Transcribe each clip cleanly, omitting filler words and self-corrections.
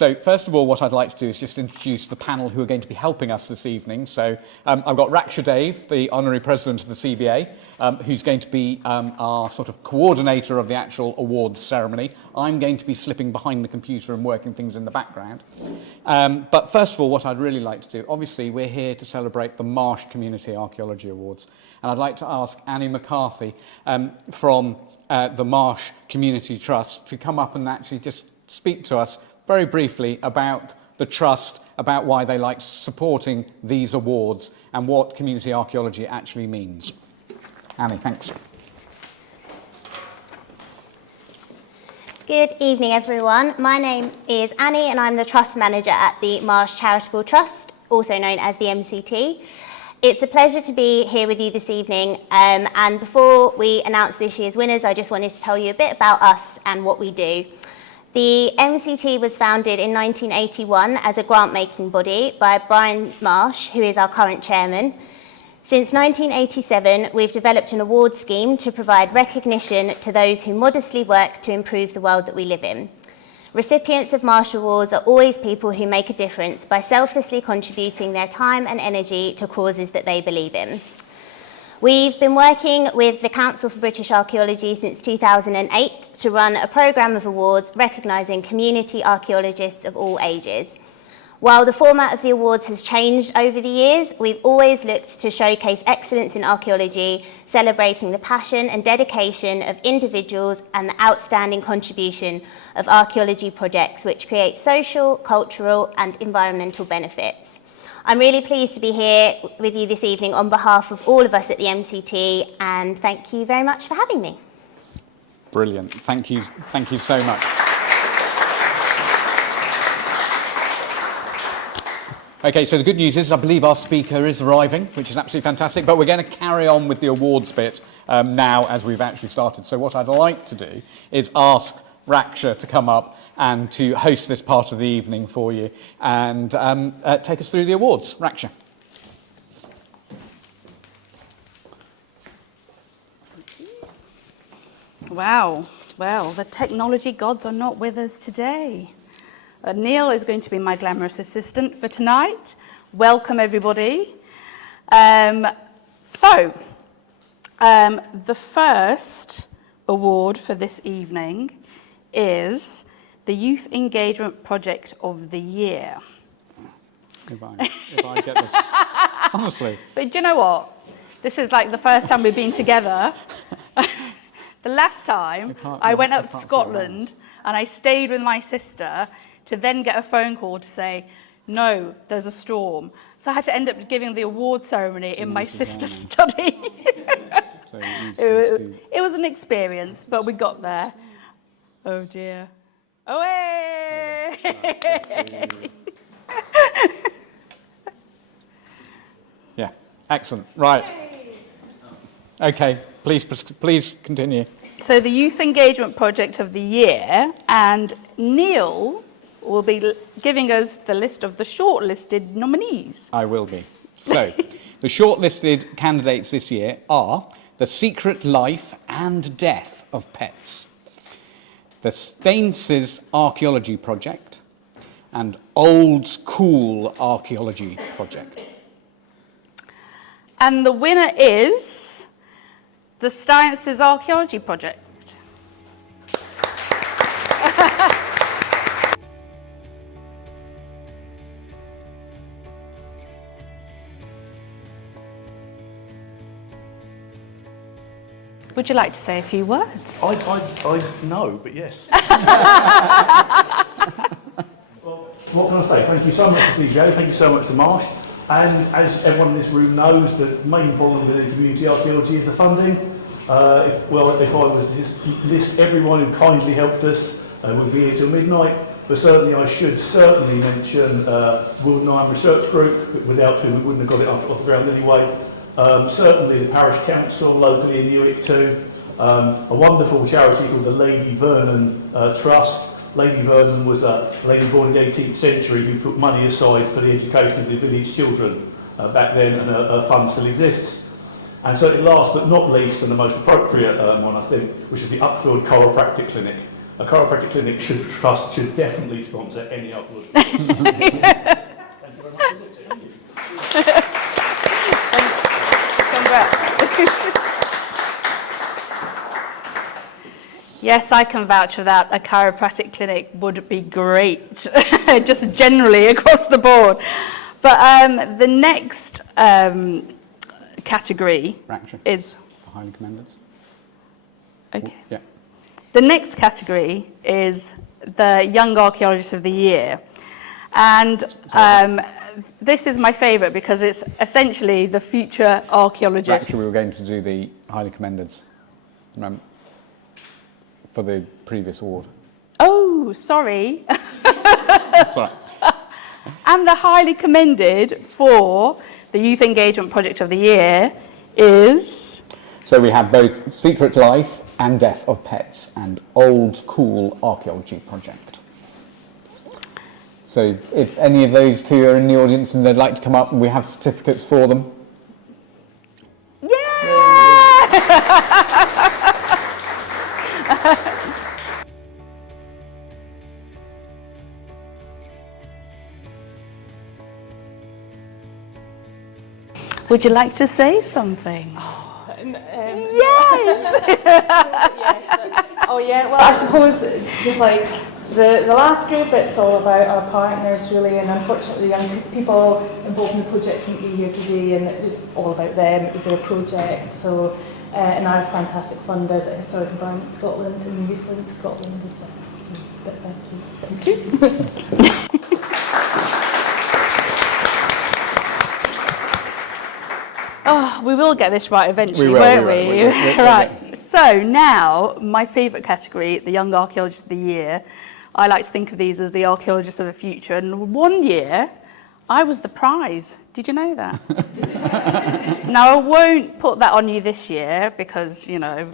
So first of all, what I'd like to do is just introduce the panel who are going to be helping us this evening. So I've got Raksha Dave, the Honorary President of the CBA, who's going to be our sort of coordinator of the actual awards ceremony. I'm going to be slipping behind the computer and working things in the background. But first of all, what I'd really like to do, obviously we're here to celebrate the Marsh Community Archaeology Awards. And I'd like to ask Annie McCarthy from the Marsh Community Trust to come up and actually just speak to us very briefly about the Trust, about why they like supporting these awards and what community archaeology actually means. Annie, thanks. Good evening, everyone. My name is Annie and I'm the Trust Manager at the Marsh Charitable Trust, also known as the MCT. It's a pleasure to be here with you this evening, and before we announce this year's winners, I just wanted to tell you a bit about us and what we do. The MCT was founded in 1981 as a grant-making body by Brian Marsh, who is our current chairman. Since 1987, we've developed an award scheme to provide recognition to those who modestly work to improve the world that we live in. Recipients of Marsh Awards are always people who make a difference by selflessly contributing their time and energy to causes that they believe in. We've been working with the Council for British Archaeology since 2008 to run a programme of awards recognising community archaeologists of all ages. While the format of the awards has changed over the years, we've always looked to showcase excellence in archaeology, celebrating the passion and dedication of individuals and the outstanding contribution of archaeology projects which create social, cultural and environmental benefits. I'm really pleased to be here with you this evening on behalf of all of us at the MCT, and thank you very much for having me. Brilliant. Thank you so much. Okay, so the good news is I believe our speaker is arriving, which is absolutely fantastic, but we're going to carry on with the awards bit now as we've actually started. So what I'd like to do is ask Raksha to come up and to host this part of the evening for you and take us through the awards. Raksha. Wow, well, the technology gods are not with us today. Neil is going to be my glamorous assistant for tonight. Welcome, everybody. The first award for this evening is the Youth Engagement Project of the Year. If I get this, honestly. But do you know what? This is like the first time we've been together. The last time I went up to Scotland and I stayed with my sister to then get a phone call to say, no, there's a storm. So I had to end up giving the award ceremony in my sister's study. It was an experience, but we got there. Oh dear. Oh, hey! Yeah, excellent. Right. Okay, please continue. So the Youth Engagement Project of the Year, and Neil will be giving us the list of the shortlisted nominees. I will be. So, the shortlisted candidates this year are The Secret Life and Death of Pets, the Stainses Archaeology Project, and Old School Archaeology Project. And the winner is the Stainses Archaeology Project. Would you like to say a few words? I know, but yes. Well, what can I say? Thank you so much to CBA, thank you so much to Marsh. And as everyone in this room knows, the main problem within community archaeology is the funding. If I was to list everyone who kindly helped us, we'd be here till midnight. But certainly I should mention Woodnine Research Group, without whom we wouldn't have got it off the ground anyway. Certainly the Parish Council locally in Newark too. A wonderful charity called the Lady Vernon Trust. Lady Vernon was a lady born in the 18th century who put money aside for the education of the village children back then, and her fund still exists. And certainly last but not least, and the most appropriate one I think, which is the Upfield Chiropractic Clinic, a chiropractic clinic trust should definitely sponsor any archaeological. Thank you very much. Thank you. Congrats. Yes, I can vouch for that. A chiropractic clinic would be great, just generally across the board. But the next category is... The highly commended. Okay. Yeah. The next category is the Young Archaeologist of the Year. And this is my favourite because it's essentially the future archaeologist. Actually, we were going to do the highly commended for the previous award. Oh, sorry. Sorry. And the highly commended for the Youth Engagement Project of the Year is... So we have both Secret Life and Death of Pets and Old Cool Archaeology Project. So if any of those two are in the audience and they'd like to come up, we have certificates for them. Yeah! Would you like to say something? Yes! Yes. Oh yeah, well I suppose just like the last group, it's all about our partners really, and unfortunately the young people involved in the project couldn't be here today, and it was all about them, it was their project. So and our fantastic funders at Historic Environment Scotland and Youth Link Scotland as well. So, but thank you. Thank you. Oh, we will get this right eventually, We will, won't we we? will. Right. So now, my favourite category, the Young Archaeologist of the Year. I like to think of these as the archaeologists of the future. And one year, I was the prize. Did you know that? Now, I won't put that on you this year because, you know,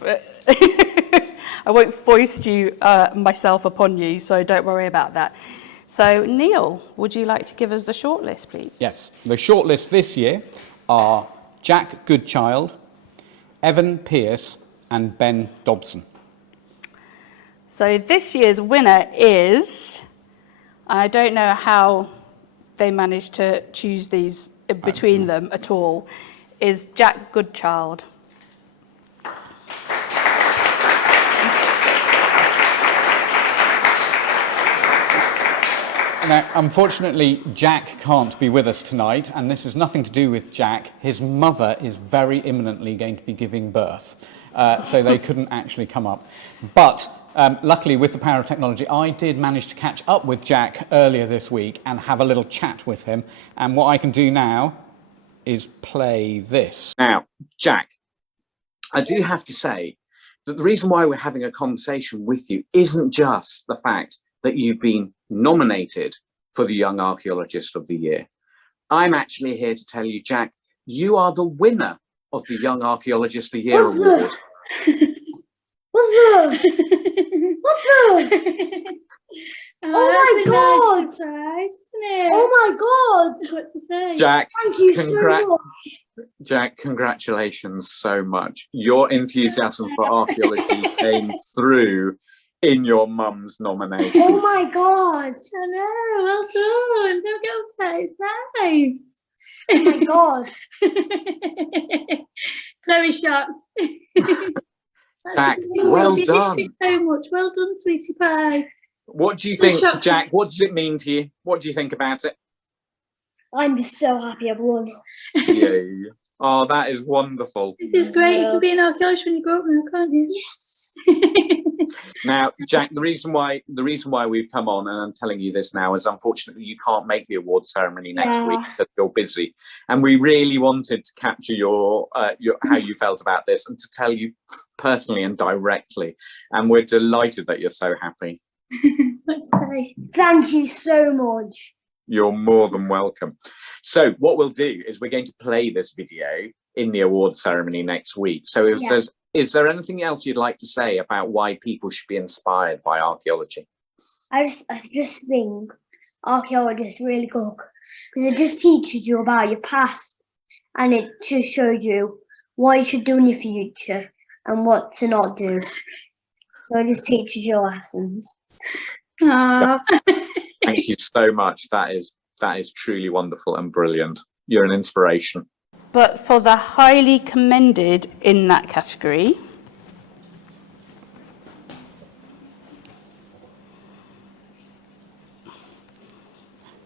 I won't foist you myself upon you, so don't worry about that. So, Neil, would you like to give us the shortlist, please? Yes. The shortlist this year are Jack Goodchild, Evan Pearce and Ben Dobson. So this year's winner is, I don't know how they managed to choose these between them at all, is Jack Goodchild. Now, unfortunately, Jack can't be with us tonight, and this has nothing to do with Jack. His mother is very imminently going to be giving birth, so they couldn't actually come up. But luckily, with the power of technology, I did manage to catch up with Jack earlier this week and have a little chat with him. And what I can do now is play this. Now, Jack, I do have to say that the reason why we're having a conversation with you isn't just the fact that you've been nominated for the Young Archaeologist of the Year. I'm actually here to tell you, Jack, you are the winner of the Young Archaeologist of the Year award. What's up? What's up? Oh my god! Nice surprise, isn't it? Oh my god! What to say? Jack, Thank you so much. Jack, congratulations so much. Your enthusiasm for archaeology came through in your mum's nomination. Oh my god! I know, well done. Don't get upset, it's nice. Oh my god! Very shocked. Jack, well You done. missed it so much. Well done, sweetie pie. What do you think, Jack? What does it mean to you? What do you think about it? I'm just so happy I've won. Yeah. Oh, that is wonderful. This is great. You can be an archaeologist when you grow up now, can't you? Yes. Now, Jack, the reason why we've come on, and I'm telling you this now, is unfortunately you can't make the award ceremony next week because you're busy. And we really wanted to capture your how you felt about this and to tell you personally and directly. And we're delighted that you're so happy. What to say? Thank you so much. You're more than welcome. So what we'll do is we're going to play this video in the award ceremony next week. So is there anything else you'd like to say about why people should be inspired by archaeology? I just think archaeology is really good because it just teaches you about your past and it just shows you what you should do in your future and what to not do. So it just teaches you lessons. Thank you so much. That is truly wonderful and brilliant. You're an inspiration. But for the highly commended in that category,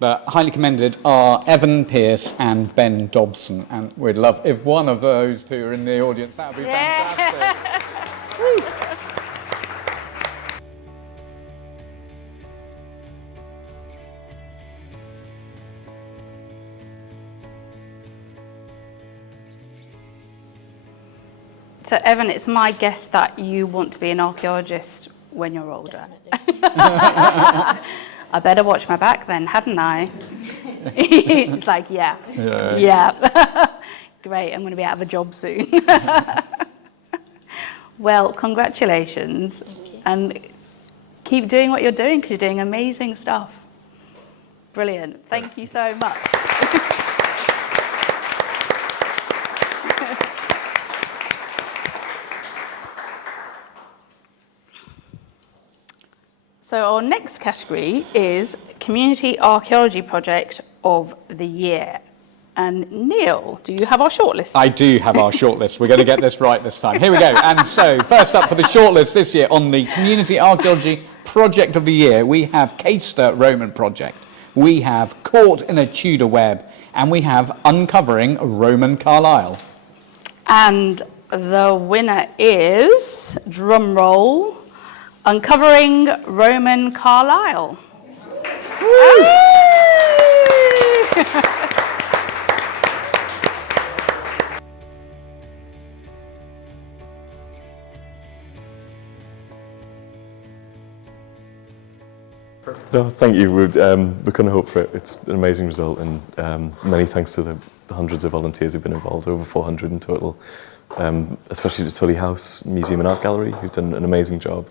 The highly commended are Evan Pearce and Ben Dobson, and we'd love if one of those two are in the audience. That would be fantastic. so Evan, it's my guess that you want to be an archaeologist when you're older. I better watch my back then, hadn't I? It's like, yeah. Great, I'm going to be out of a job soon. Well, congratulations. And keep doing what you're doing, because you're doing amazing stuff. Brilliant. Thank you so much. So our next category is Community Archaeology Project of the Year. And Neil, do you have our shortlist? I do have our shortlist. We're going to get this right this time. Here we go. And so, first up for the shortlist this year on the Community Archaeology Project of the Year, we have Caister Roman Project, we have Caught in a Tudor Web, and we have Uncovering Roman Carlisle. And the winner is, drum roll, Uncovering Roman Carlisle. No, thank you. We couldn't hope for it. It's an amazing result, and many thanks to the hundreds of volunteers who've been involved, over 400 in total, especially the Tully House Museum and Art Gallery, who've done an amazing job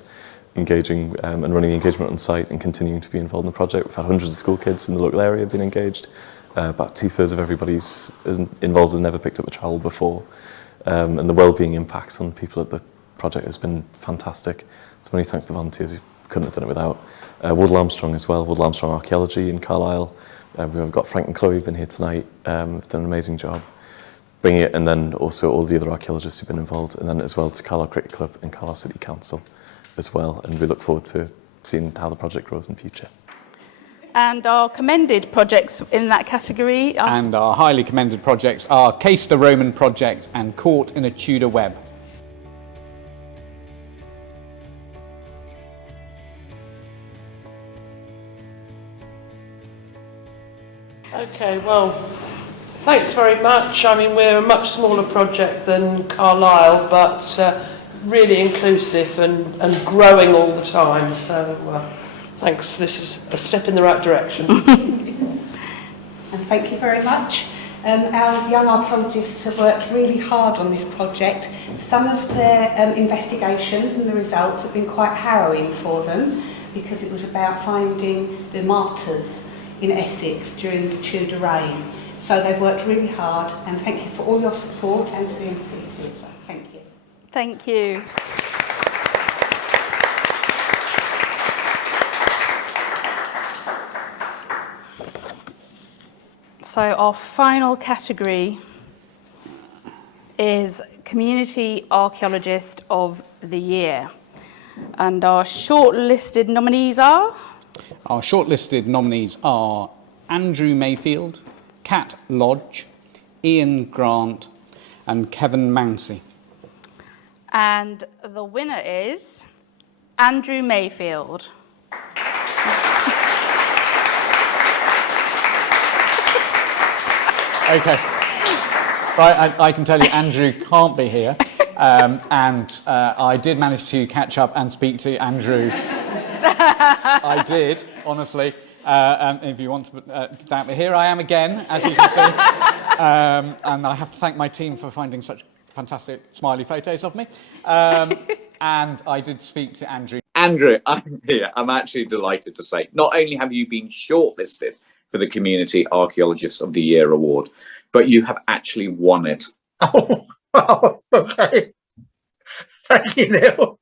engaging and running engagement on site and continuing to be involved in the project. We've had hundreds of school kids in the local area been engaged. About 2/3 of everybody involved has never picked up a trowel before. And the well-being impacts on people at the project has been fantastic. So many thanks to the volunteers who couldn't have done it without. Woodall Armstrong as well, Woodall Armstrong Archaeology in Carlisle. We've got Frank and Chloe been here tonight, have done an amazing job bringing it, and then also all the other archaeologists who've been involved, and then as well to Carlisle Cricket Club and Carlisle City Council as well, and we look forward to seeing how the project grows in future. And our commended projects in that category are... And our highly commended projects are Caister Roman Project and Caught in a Tudor Web. Okay, well, thanks very much. I mean, we're a much smaller project than Carlisle, but really inclusive and growing all the time. So thanks. This is a step in the right direction. And thank you very much. Our young archaeologists have worked really hard on this project. Some of their investigations and the results have been quite harrowing for them, because it was about finding the martyrs in Essex during the Tudor reign. So they've worked really hard, and thank you for all your support, and CMC too. So thank you. Thank you. So our final category is Community Archaeologist of the Year. And our shortlisted nominees are? Our shortlisted nominees are Andrew Mayfield, Kat Lodge, Ian Grant, and Kevin Mounsey. And the winner is Andrew Mayfield. Okay. Right, I can tell you Andrew can't be here. And I did manage to catch up and speak to Andrew. I did, honestly. And if you want to doubt me, here I am again, as you can see. And I have to thank my team for finding such fantastic smiley photos of me. And I did speak to Andrew. Andrew, I'm here. I'm actually delighted to say, not only have you been shortlisted for the Community Archaeologist of the Year award, but you have actually won it. Oh, wow, okay. Thank you, Neil.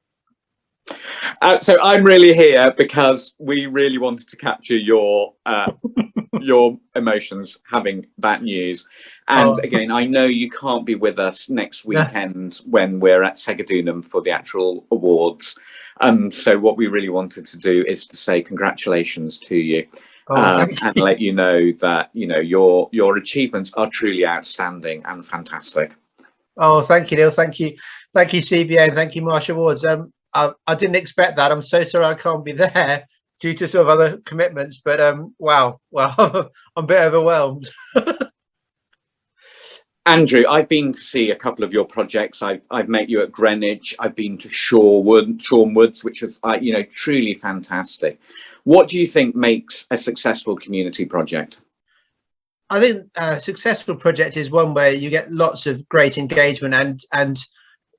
So I'm really here because we really wanted to capture your emotions having that news. And again, I know you can't be with us next weekend when we're at Segadunum for the actual awards. So what we really wanted to do is to say congratulations to you. And let you know that your achievements are truly outstanding and fantastic. Oh, thank you, Neil. Thank you, CBA, and thank you, Marsh Awards. I didn't expect that. I'm so sorry I can't be there due to sort of other commitments. But wow, I'm a bit overwhelmed. Andrew, I've been to see a couple of your projects. I've met you at Greenwich. I've been to Shorn Woods, which is truly fantastic. What do you think makes a successful community project? I think a successful project is one where you get lots of great engagement and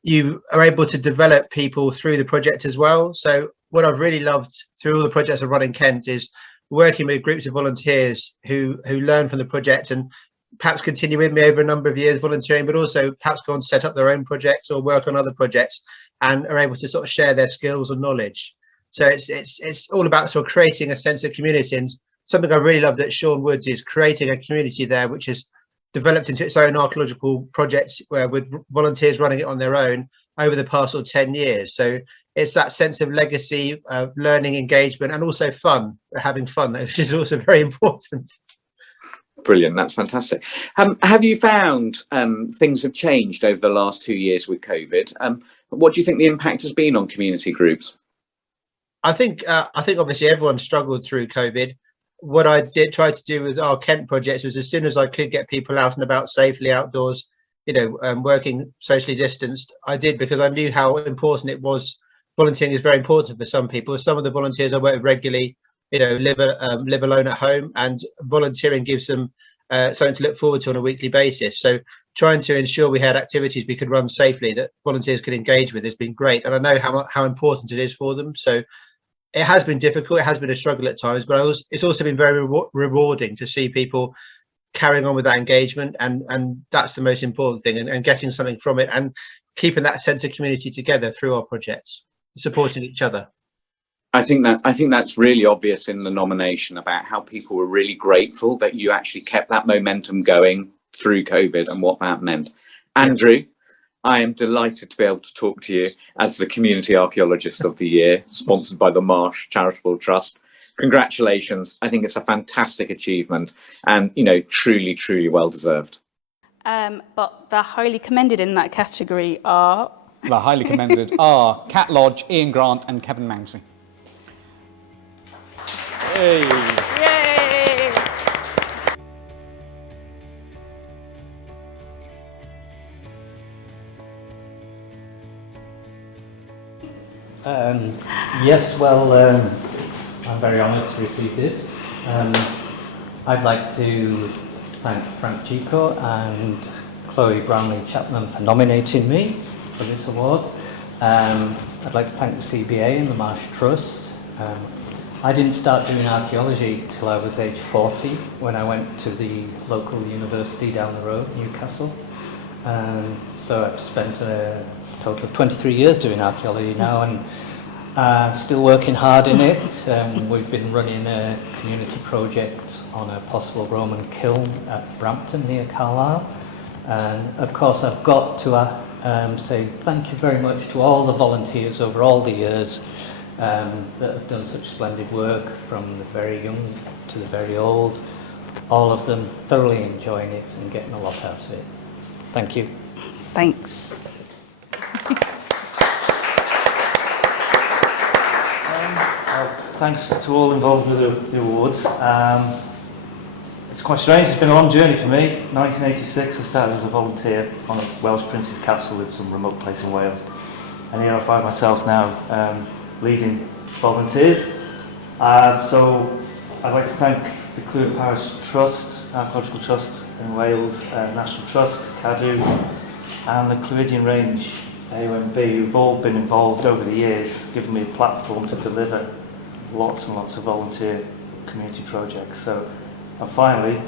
you are able to develop people through the project as well. So what I've really loved through all the projects I've run in Kent is working with groups of volunteers who learn from the project and perhaps continue with me over a number of years volunteering, but also perhaps go on to set up their own projects or work on other projects and are able to sort of share their skills and knowledge. So it's all about sort of creating a sense of community. And something I really loved at Shorn Woods is creating a community there, which has developed into its own archaeological projects with volunteers running it on their own over the past 10 years. So it's that sense of legacy, learning, engagement, and also fun, having fun, which is also very important. Brilliant, that's fantastic. Have you found things have changed over the last 2 years with COVID? What do you think the impact has been on community groups? I think obviously everyone struggled through COVID. What I did try to do with our Kent projects was as soon as I could get people out and about safely outdoors, working socially distanced, I did, because I knew how important it was. Volunteering is very important for some people. Some of the volunteers I work with regularly, live alone at home, and volunteering gives them something to look forward to on a weekly basis. So trying to ensure we had activities we could run safely that volunteers could engage with has been great. And I know how important it is for them. So it has been difficult. It has been a struggle at times, but it's also been very rewarding to see people carrying on with that engagement. And that's the most important thing, and getting something from it and keeping that sense of community together through our projects, supporting each other. I think that's really obvious in the nomination about how people were really grateful that you actually kept that momentum going through COVID and what that meant. Andrew, I am delighted to be able to talk to you as the Community Archaeologist of the Year, sponsored by the Marsh Charitable Trust. Congratulations. I think it's a fantastic achievement and, truly, truly well deserved. But the highly commended in that category are... The highly commended are Kat Lodge, Ian Grant and Kevin Mounsey. Hey. Yay! Yes, well, I'm very honoured to receive this. I'd like to thank Frank Chico and Chloe Brownlee Chapman for nominating me for this award. I'd like to thank the CBA and the Marsh Trust. I didn't start doing archaeology till I was age 40 when I went to the local university down the road, Newcastle. So I've spent a total of 23 years doing archaeology now, and still working hard in it. We've been running a community project on a possible Roman kiln at Brampton near Carlisle. And of course I've got to say thank you very much to all the volunteers over all the years that have done such splendid work, from the very young to the very old, all of them thoroughly enjoying it and getting a lot out of it. Thank you. Thanks. Thanks to all involved with the awards. It's quite strange, it's been a long journey for me. 1986 I started as a volunteer on a Welsh Prince's Castle in some remote place in Wales. And here I find myself now leading volunteers. So I'd like to thank the Clwyd Parish Trust, Archaeological Trust in Wales, National Trust, Cadw, and the Clwydian Range, AOMB, who've all been involved over the years, giving me a platform to deliver lots and lots of volunteer community projects. So, and finally,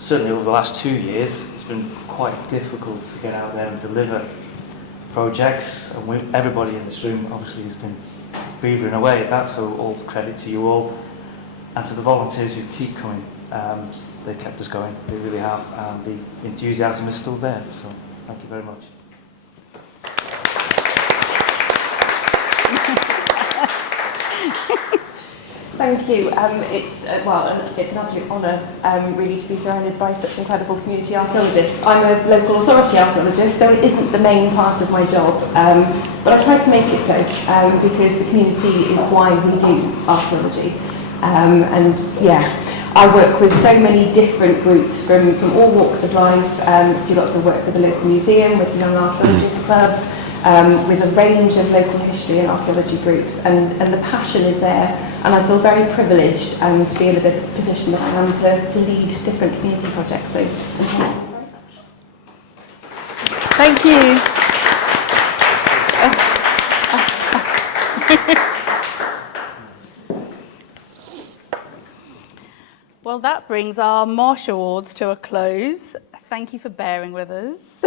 certainly over the last 2 years, it's been quite difficult to get out there and deliver projects, and everybody in this room obviously has been beavering away at that, so all credit to you all. And to the volunteers who keep coming, they kept us going, they really have, and the enthusiasm is still there, so thank you very much. Thank you. It's an absolute honour really to be surrounded by such incredible community archaeologists. I'm a local authority archaeologist, so it isn't the main part of my job, but I try to make it so because the community is why we do archaeology. And yeah, I work with so many different groups from all walks of life, do lots of work with the local museum, with the Young Archaeologists Club, with a range of local history and archaeology groups, and the passion is there, and I feel very privileged to be in the position that I am to lead different community projects. So thank you very much. Thank you. Well, that brings our Marsh Awards to a close. Thank you for bearing with us.